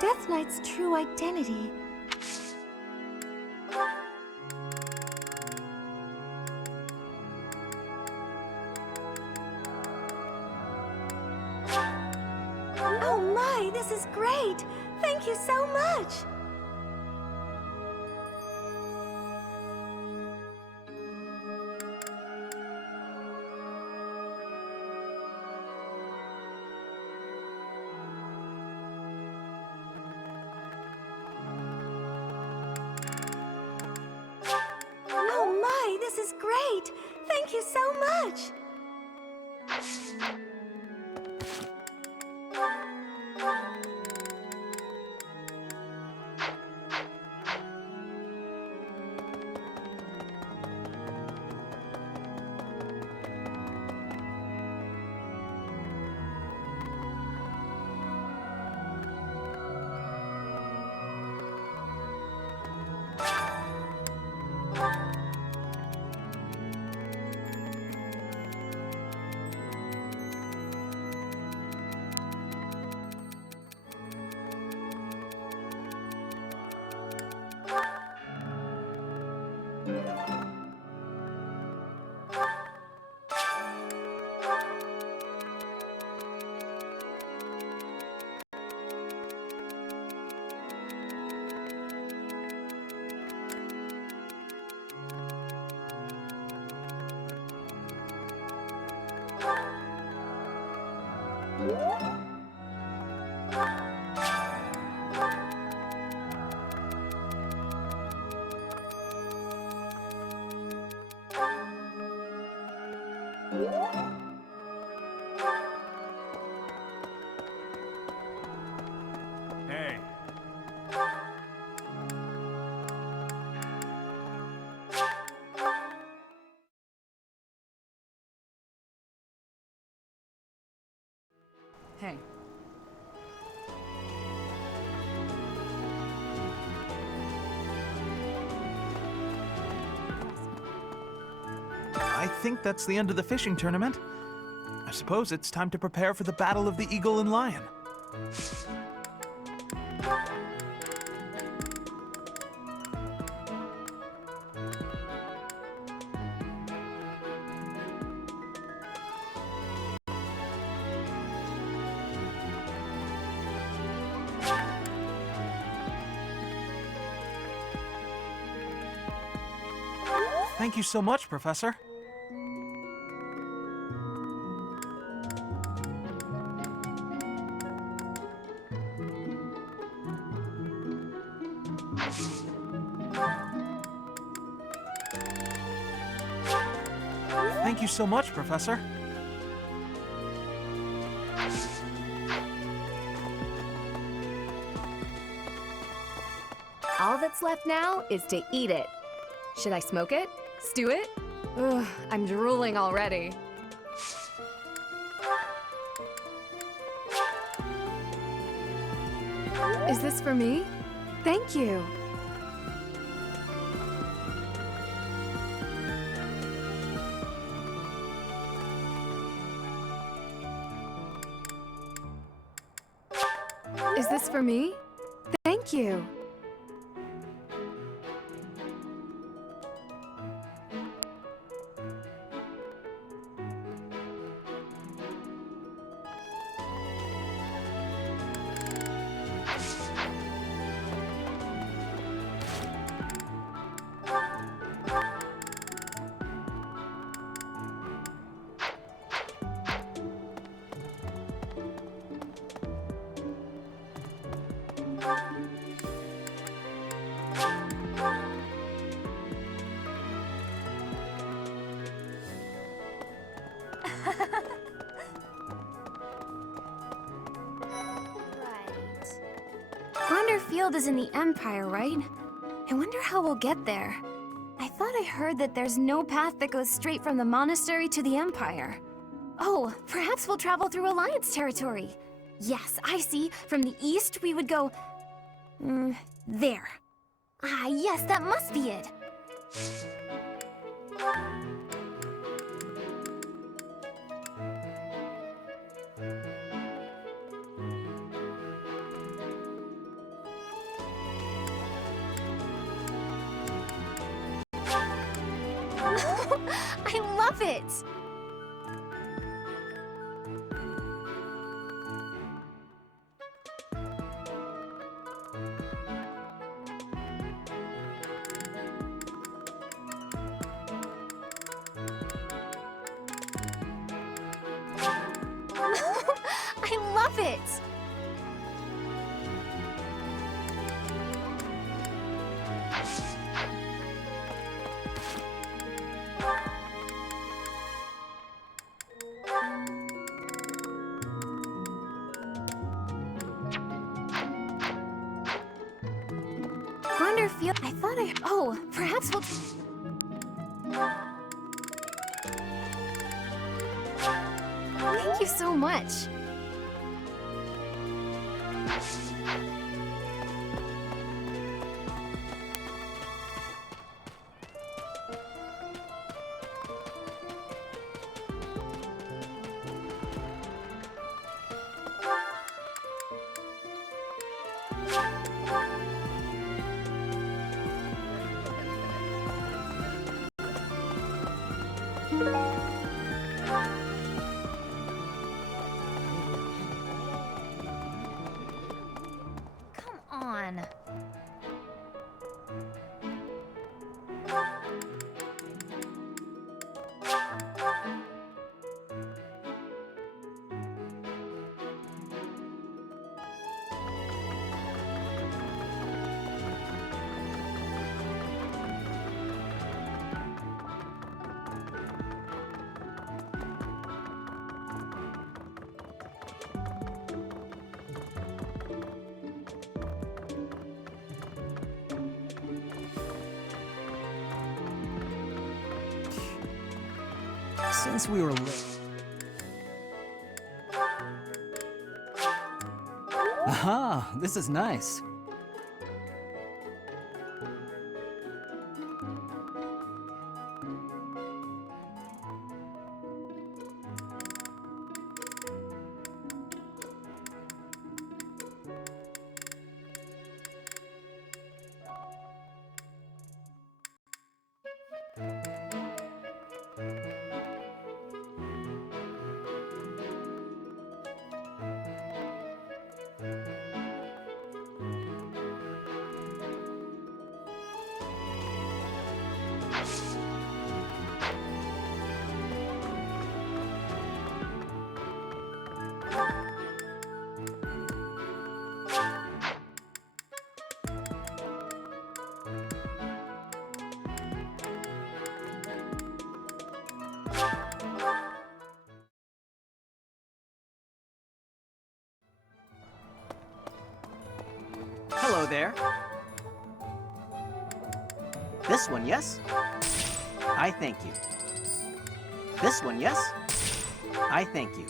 Deathlight's true identity. Oh my, this is great! Thank you so much! Oh my, this is great! Thank you so much! Hey. Hey. I think that's the end of the fishing tournament. I suppose it's time to prepare for the Battle of the Eagle and Lion. Thank you so much, Professor. Thank you so much, Professor. All that's left now is to eat it. Should I smoke it? Stew it? Ugh, I'm drooling already. Is this for me? Thank you. Is this for me? Thank you. Wonder Field is in the Empire, right? I wonder how we'll get there. I thought I heard that there's no path that goes straight from the monastery to the Empire. Oh, perhaps we'll travel through Alliance territory. Yes, I see. From the east, we would go... there. Ah, yes, that must be it. I love it! I love it! I thought oh, perhaps we'll... Thank you so much. Come on. Since we were late... Aha, this is nice. Hello there. This one, yes? I thank you. This one, yes? I thank you.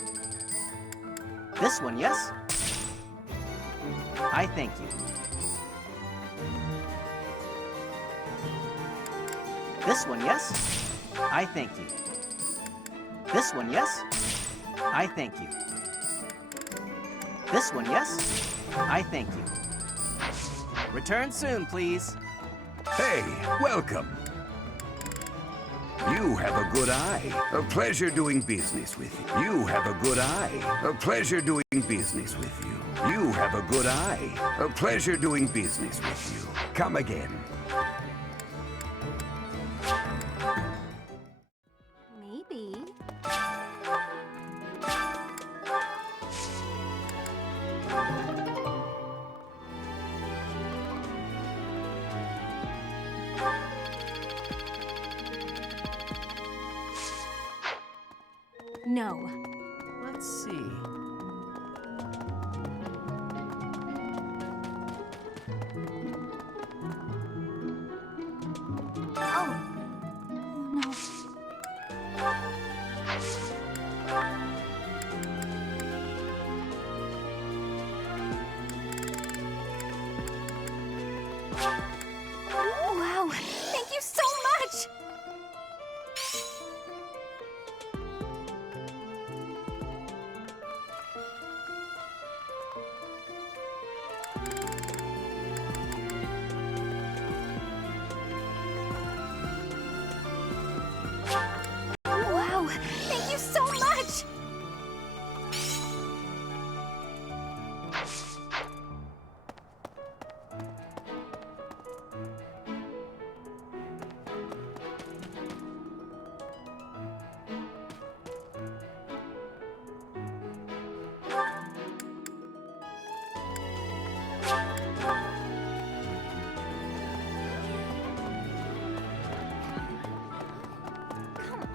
This one, yes? I thank you. This one, yes? I thank you. This one, yes? I thank you. This one, yes? I thank you. Return soon, please. Hey, welcome. You have a good eye. A pleasure doing business with you. You have a good eye. A pleasure doing business with you. You have a good eye. A pleasure doing business with you. Come again. Maybe. No. Let's see. Oh. No. Wow. Thank you so much.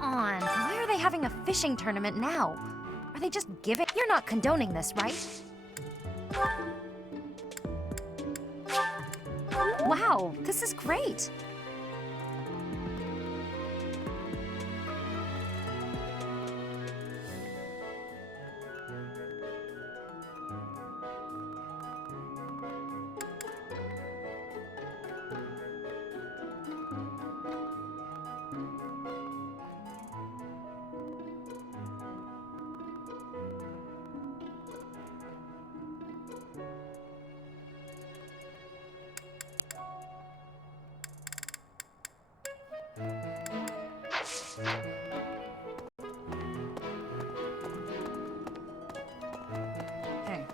on. Why are they having a fishing tournament now? Are they just giving? You're not condoning this, right? Wow, this is great. Hey.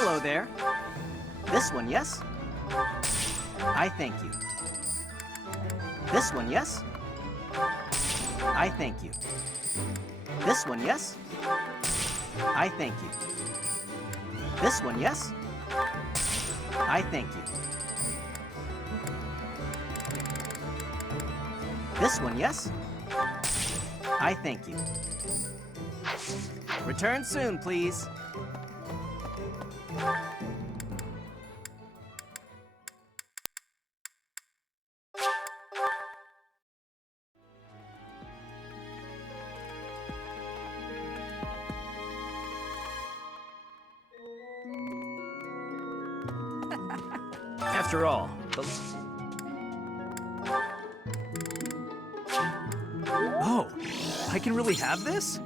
Hello there. This one, yes? I thank you. This one, yes? I thank you. This one, yes? I thank you. This one, yes? I thank you. This one, yes? I thank you. Return soon, please. After all, Oh, I can really have this?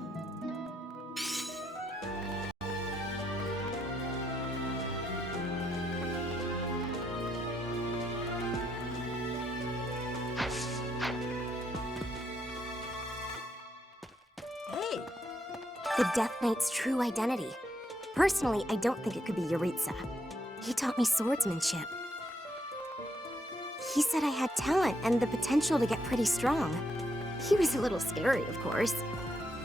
The Death Knight's true identity. Personally, I don't think it could be Yaritza. He taught me swordsmanship. He said I had talent and the potential to get pretty strong. He was a little scary, of course,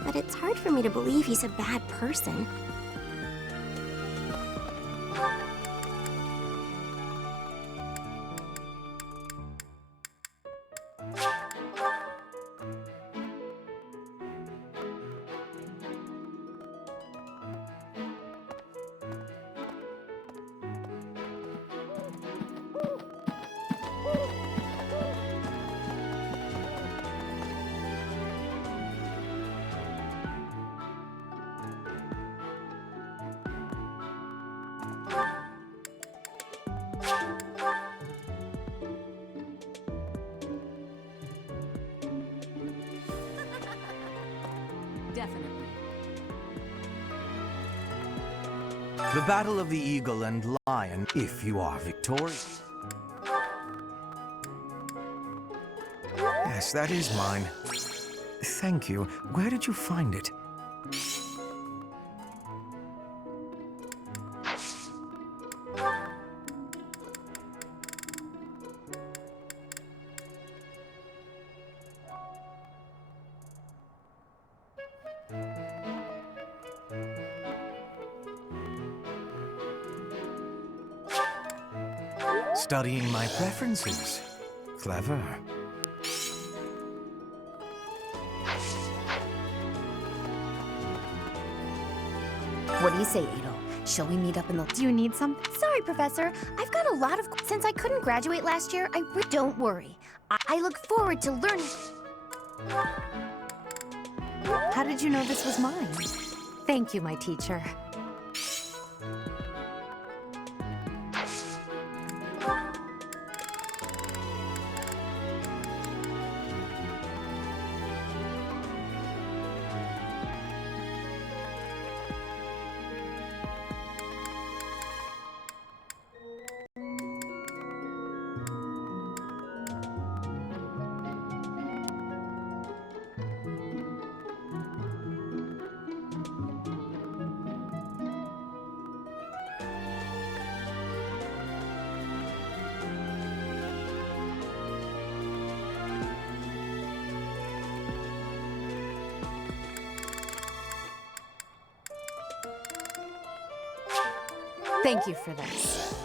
but it's hard for me to believe he's a bad person. Definitely. The Battle of the Eagle and Lion, if you are victorious. Yes, that is mine. Thank you. Where did you find it? Studying my preferences. Clever. What do you say, Adol? Shall we meet up in the... Do you need some? Sorry, Professor. I've got a lot of... Since I couldn't graduate last year, Don't worry. I look forward to learning... How did you know this was mine? Thank you, my teacher. Thank you for this.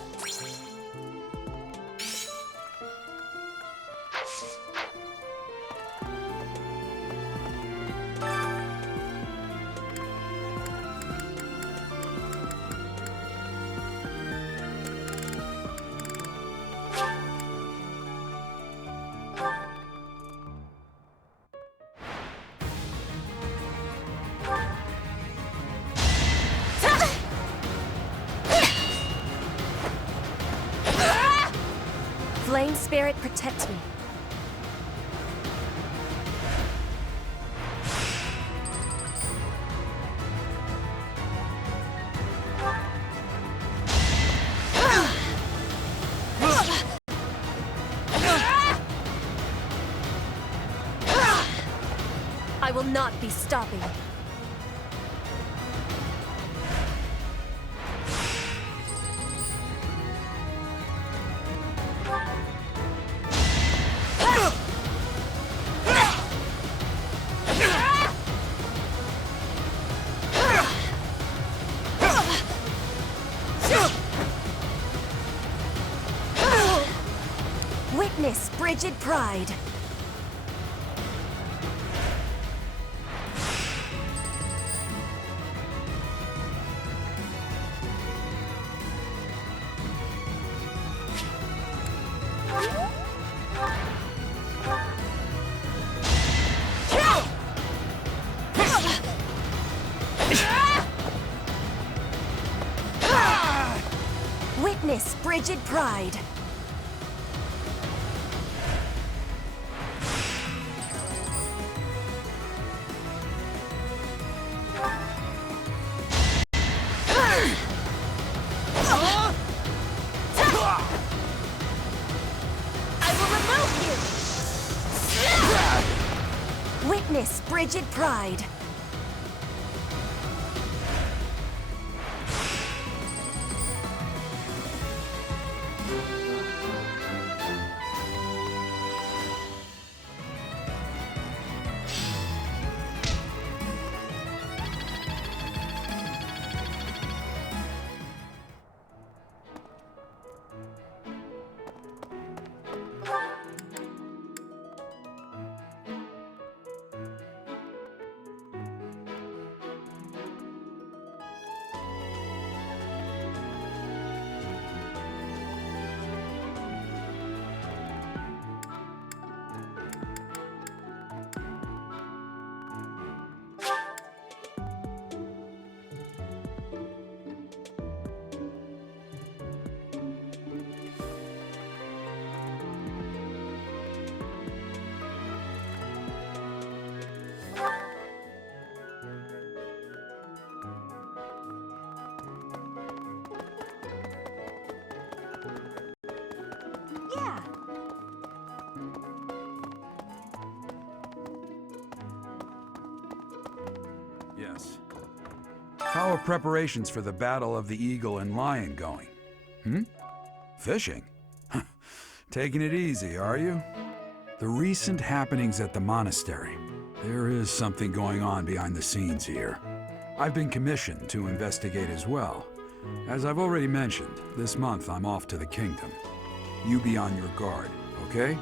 Flame Spirit, protect me. I will not be stopping. Witness frigid pride. Witness frigid pride. Witness frigid pride. are preparations for the Battle of the Eagle and Lion going? Fishing? Taking it easy, are you? The recent happenings at the monastery. There is something going on behind the scenes here. I've been commissioned to investigate as well. As I've already mentioned, this month I'm off to the kingdom. You be on your guard, okay?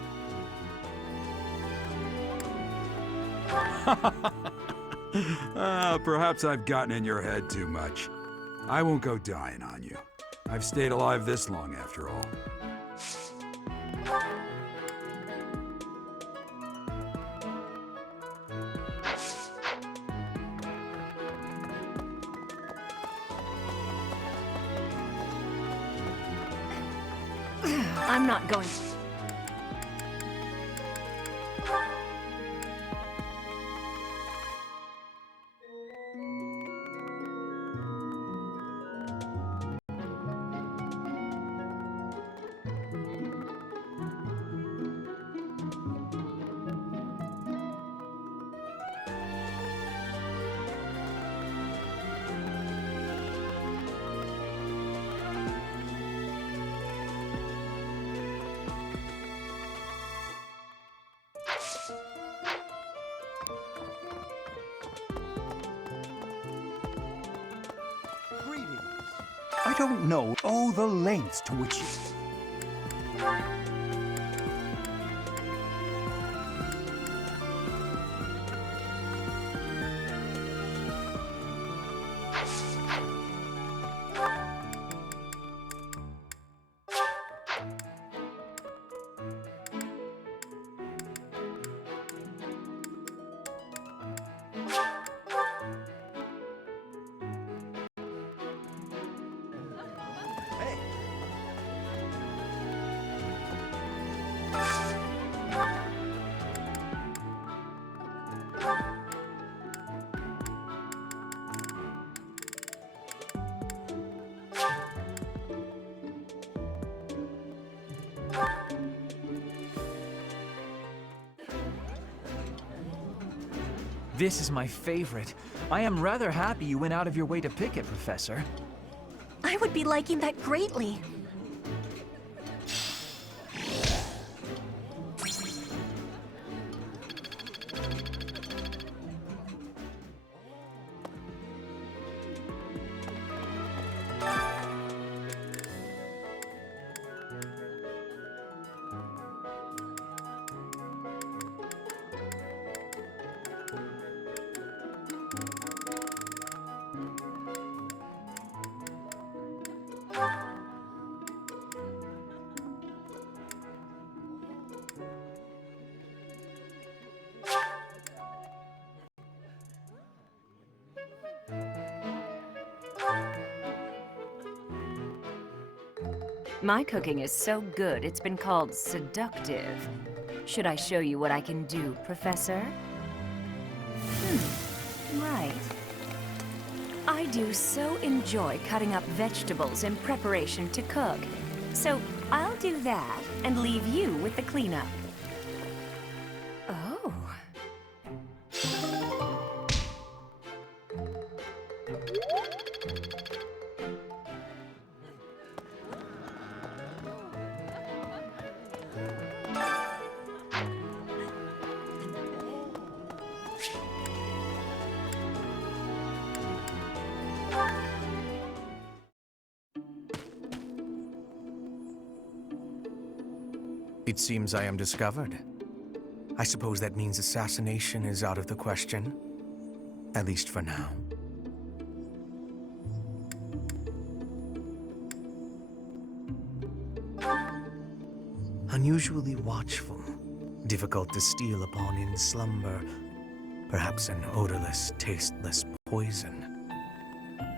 Perhaps I've gotten in your head too much. I won't go dying on you. I've stayed alive this long after all. I'm not going. I don't know all the lengths to which you... This is my favorite. I am rather happy you went out of your way to pick it, Professor. I would be liking that greatly. My cooking is so good, it's been called seductive. Should I show you what I can do, Professor? Right. I do so enjoy cutting up vegetables in preparation to cook. So I'll do that and leave you with the cleanup. Oh. It seems I am discovered. I suppose that means assassination is out of the question. At least for now. Unusually watchful, difficult to steal upon in slumber. Perhaps an odorless, tasteless poison.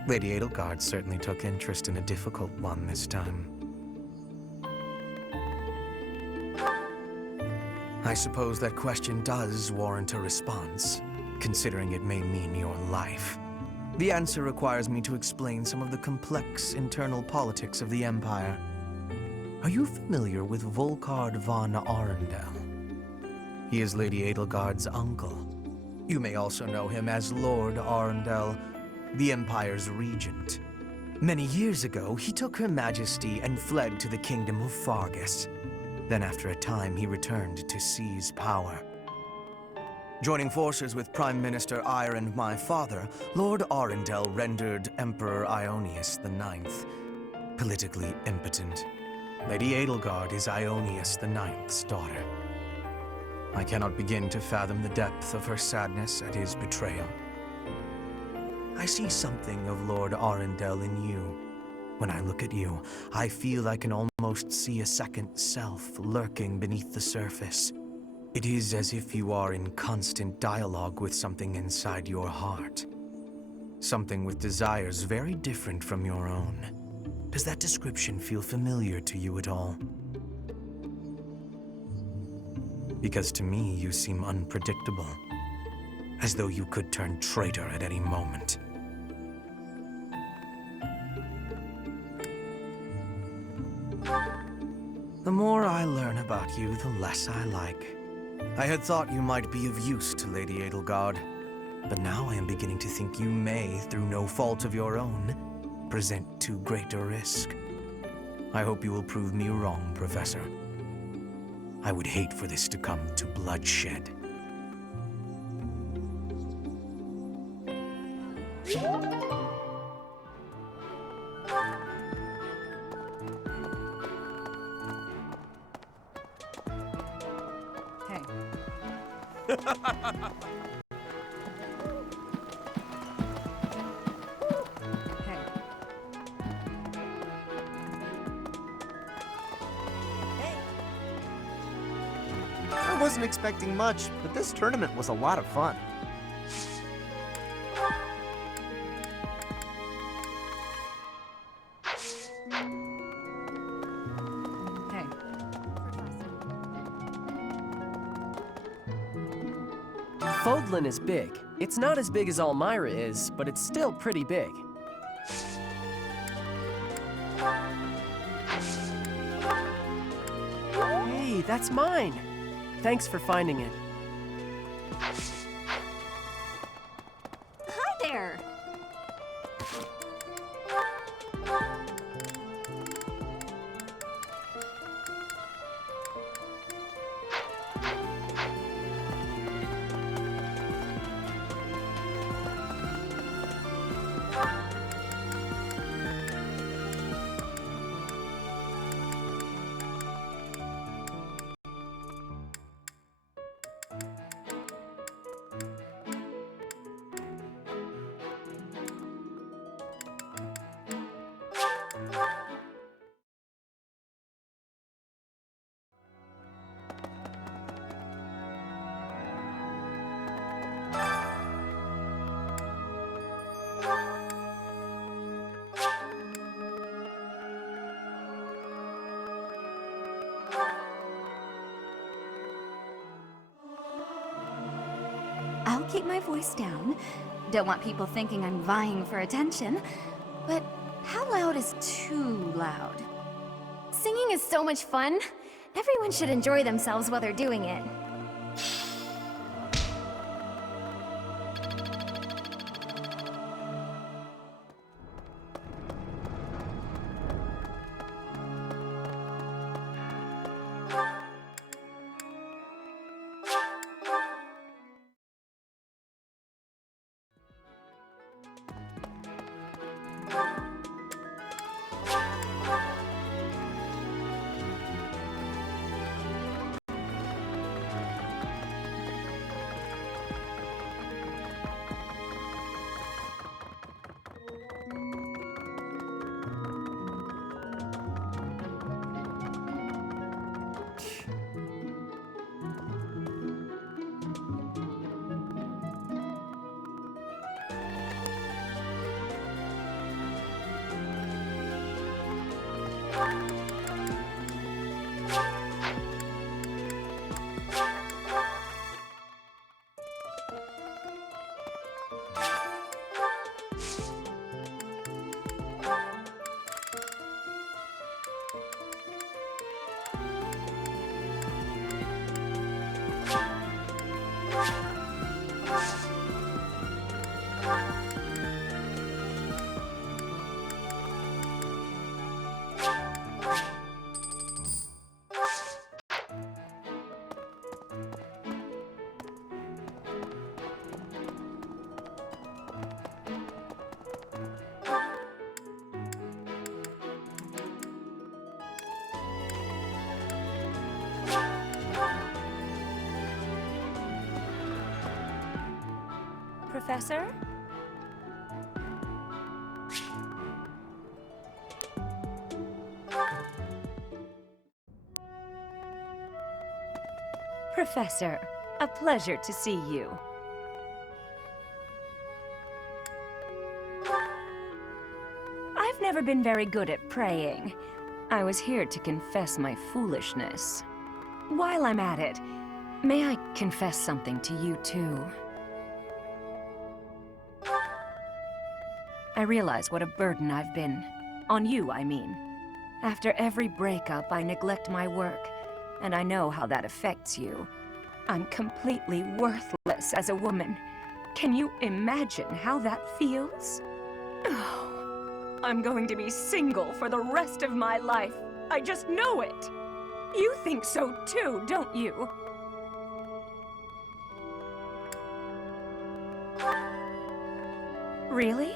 Lady Edelgard certainly took interest in a difficult one this time. I suppose that question does warrant a response, considering it may mean your life. The answer requires me to explain some of the complex internal politics of the Empire. Are you familiar with Volkard von Arundel? He is Lady Edelgard's uncle. You may also know him as Lord Arundel, the Empire's regent. Many years ago, he took Her Majesty and fled to the kingdom of Fargus. Then after a time, he returned to seize power. Joining forces with Prime Minister Ire and my father, Lord Arundel rendered Emperor Ionius IX politically impotent. Lady Edelgard is Ionius IX's daughter. I cannot begin to fathom the depth of her sadness at his betrayal. I see something of Lord Arundel in you. When I look at you, I feel I can almost see a second self lurking beneath the surface. It is as if you are in constant dialogue with something inside your heart. Something with desires very different from your own. Does that description feel familiar to you at all? Because to me, you seem unpredictable. As though you could turn traitor at any moment. The more I learn about you, the less I like. I had thought you might be of use to Lady Edelgard, but now I am beginning to think you may, through no fault of your own, present too great a risk. I hope you will prove me wrong, Professor. I would hate for this to come to bloodshed. I wasn't expecting much, but this tournament was a lot of fun. Fodlan is big. It's not as big as Almyra is, but it's still pretty big. Hey, that's mine! Thanks for finding it. Hi there! I'll keep my voice down. Don't want people thinking I'm vying for attention. But how loud is too loud? Singing is so much fun. Everyone should enjoy themselves while they're doing it. Professor? Professor, a pleasure to see you. I've never been very good at praying. I was here to confess my foolishness. While I'm at it, may I confess something to you too? I realize what a burden I've been. On you, I mean. After every breakup, I neglect my work, and I know how that affects you. I'm completely worthless as a woman. Can you imagine how that feels? Oh, I'm going to be single for the rest of my life. I just know it. You think so too, don't you? Really?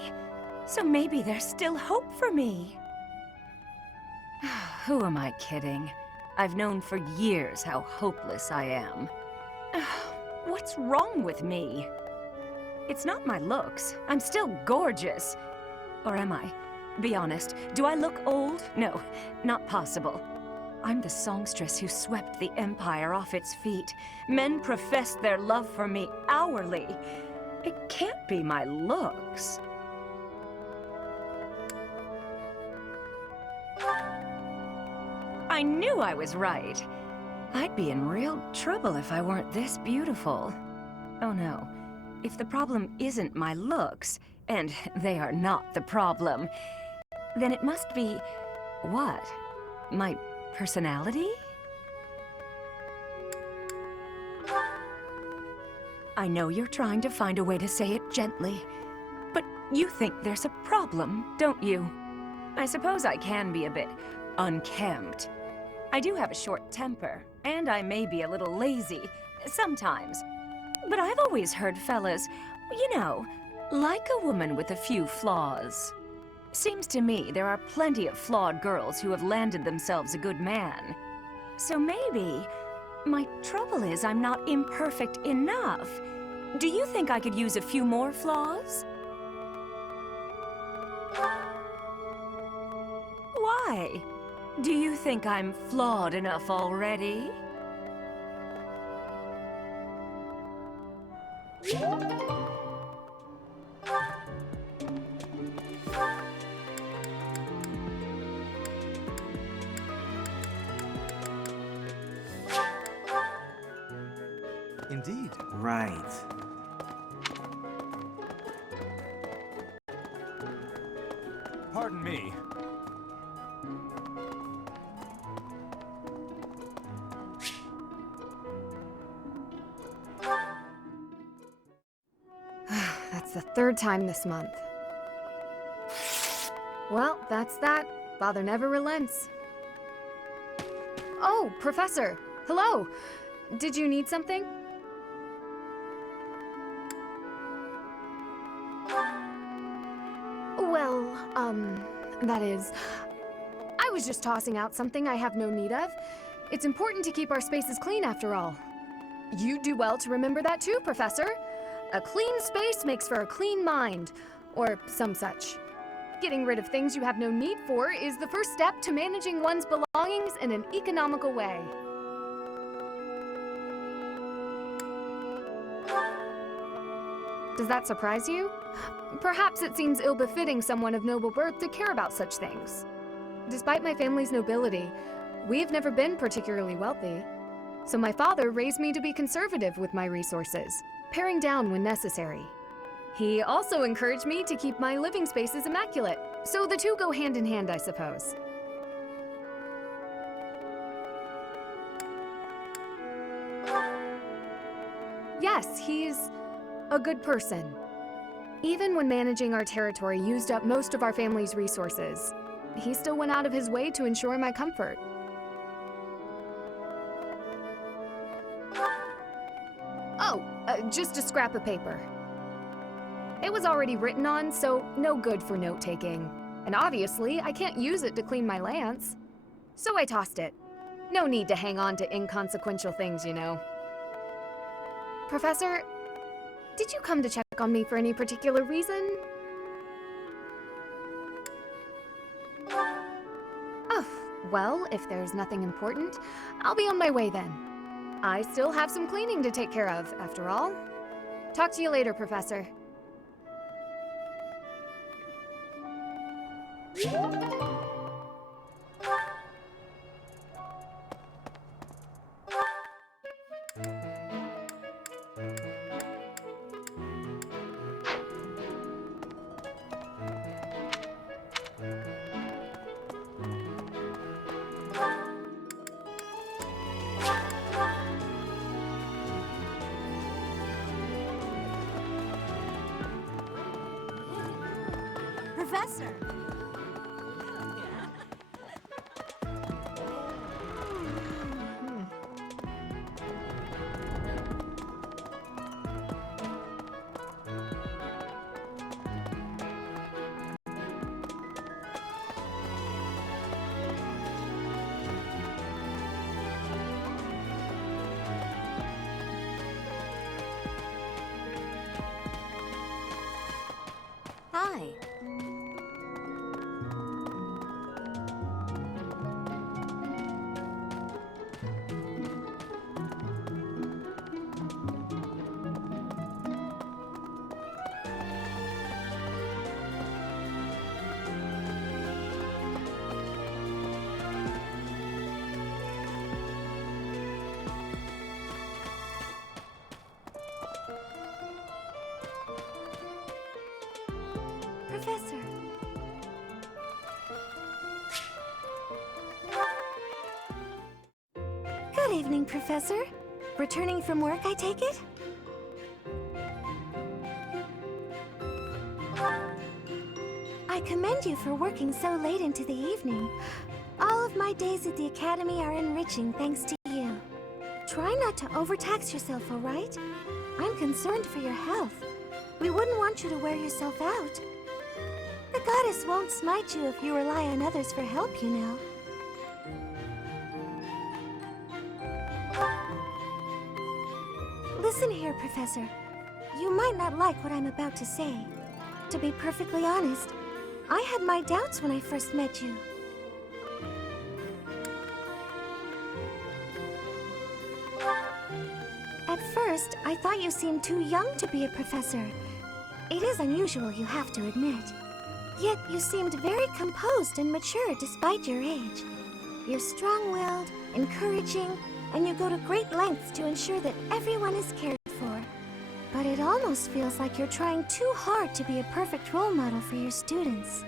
So maybe there's still hope for me. Who am I kidding? I've known for years how hopeless I am. What's wrong with me? It's not my looks. I'm still gorgeous. Or am I? Be honest, do I look old? No, not possible. I'm the songstress who swept the Empire off its feet. Men professed their love for me hourly. It can't be my looks. I knew I was right. I'd be in real trouble if I weren't this beautiful. Oh no, if the problem isn't my looks, and they are not the problem, then it must be... what? My personality? I know you're trying to find a way to say it gently, but you think there's a problem, don't you? I suppose I can be a bit unkempt. I do have a short temper, and I may be a little lazy, sometimes. But I've always heard fellas, you know, like a woman with a few flaws. Seems to me there are plenty of flawed girls who have landed themselves a good man. So maybe my trouble is I'm not imperfect enough. Do you think I could use a few more flaws? Why? Do you think I'm flawed enough already? Indeed. Right. Pardon me. That's the third time this month. Well, that's that. Father never relents. Oh, Professor! Hello! Did you need something? Well, that is... I was just tossing out something I have no need of. It's important to keep our spaces clean after all. You'd do well to remember that too, Professor. A clean space makes for a clean mind, or some such. Getting rid of things you have no need for is the first step to managing one's belongings in an economical way. Does that surprise you? Perhaps it seems ill-befitting someone of noble birth to care about such things. Despite my family's nobility, we've never been particularly wealthy. So my father raised me to be conservative with my resources, paring down when necessary. He also encouraged me to keep my living spaces immaculate, so the two go hand in hand, I suppose. Yes, he's a good person. Even when managing our territory used up most of our family's resources, he still went out of his way to ensure my comfort. Oh, just a scrap of paper. It was already written on, so no good for note-taking. And obviously, I can't use it to clean my lance. So I tossed it. No need to hang on to inconsequential things, you know. Professor, Did you come to check on me for any particular reason? Oh, well, if there's nothing important, I'll be on my way then. I still have some cleaning to take care of, after all. Talk to you later, Professor. Professor! Hi. Professor. Good evening, Professor. Returning from work, I take it? I commend you for working so late into the evening. All of my days at the Academy are enriching thanks to you. Try not to overtax yourself, all right? I'm concerned for your health. We wouldn't want you to wear yourself out. The goddess won't smite you if you rely on others for help, you know. Listen here, Professor. You might not like what I'm about to say. To be perfectly honest, I had my doubts when I first met you. At first, I thought you seemed too young to be a professor. It is unusual, you have to admit. Yet you seemed very composed and mature despite your age. You're strong-willed, encouraging, and you go to great lengths to ensure that everyone is cared for. But it almost feels like you're trying too hard to be a perfect role model for your students.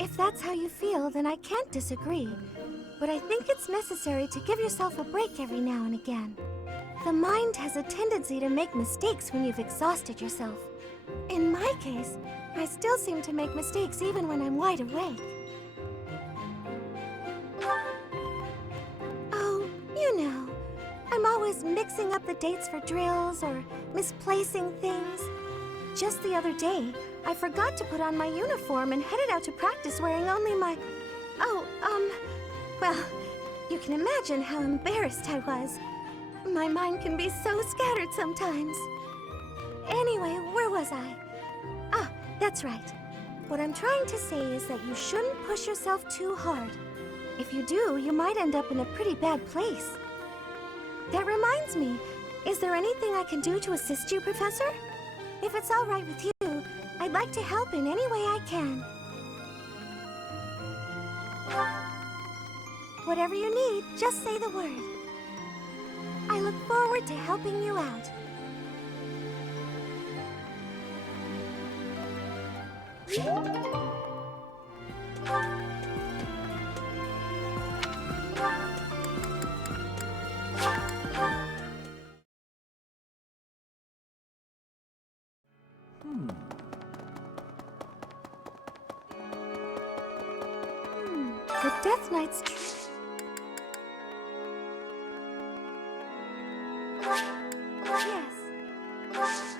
If that's how you feel, then I can't disagree. But I think it's necessary to give yourself a break every now and again. The mind has a tendency to make mistakes when you've exhausted yourself. In my case, I still seem to make mistakes even when I'm wide awake. Oh, you know, I'm always mixing up the dates for drills or misplacing things. Just the other day, I forgot to put on my uniform and headed out to practice wearing only my... Well, you can imagine how embarrassed I was. My mind can be so scattered sometimes. Anyway, where was I? Ah, that's right. What I'm trying to say is that you shouldn't push yourself too hard. If you do, you might end up in a pretty bad place. That reminds me, is there anything I can do to assist you, Professor? If it's all right with you, I'd like to help in any way I can. Whatever you need, just say the word. I look forward to helping you out. The Death Knight's Yes.